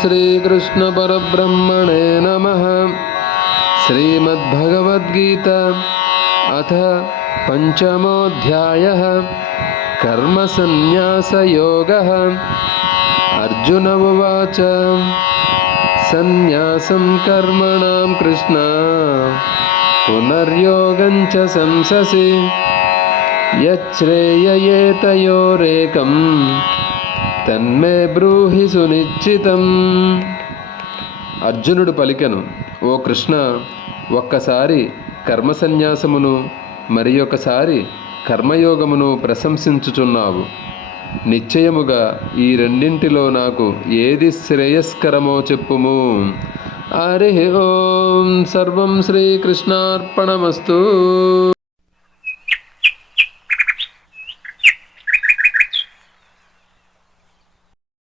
श्रीकृष्णपरब्रह्मणे नमः। श्रीमद्भगवद्गीता अथ पंचमोऽध्यायः कर्मसन्न्यासयोगः। अर्जुन उवाच सन्न्यासं कर्मणां कृष्ण पुनर्योगं च संससि यच्छ्रेययेतयोरेकं తన్మే బ్రూహి సునిశ్చితం. అర్జునుడు పలికెను, ఓ కృష్ణ, ఒక్కసారి కర్మసన్యాసమును మరి ఒకసారి కర్మయోగమును ప్రశంసించుచున్నావు. నిశ్చయముగా ఈ రెండింటిలో నాకు ఏది శ్రేయస్కరమో చెప్పుము. హరి ఓం. సర్వం శ్రీకృష్ణార్పణమస్తు.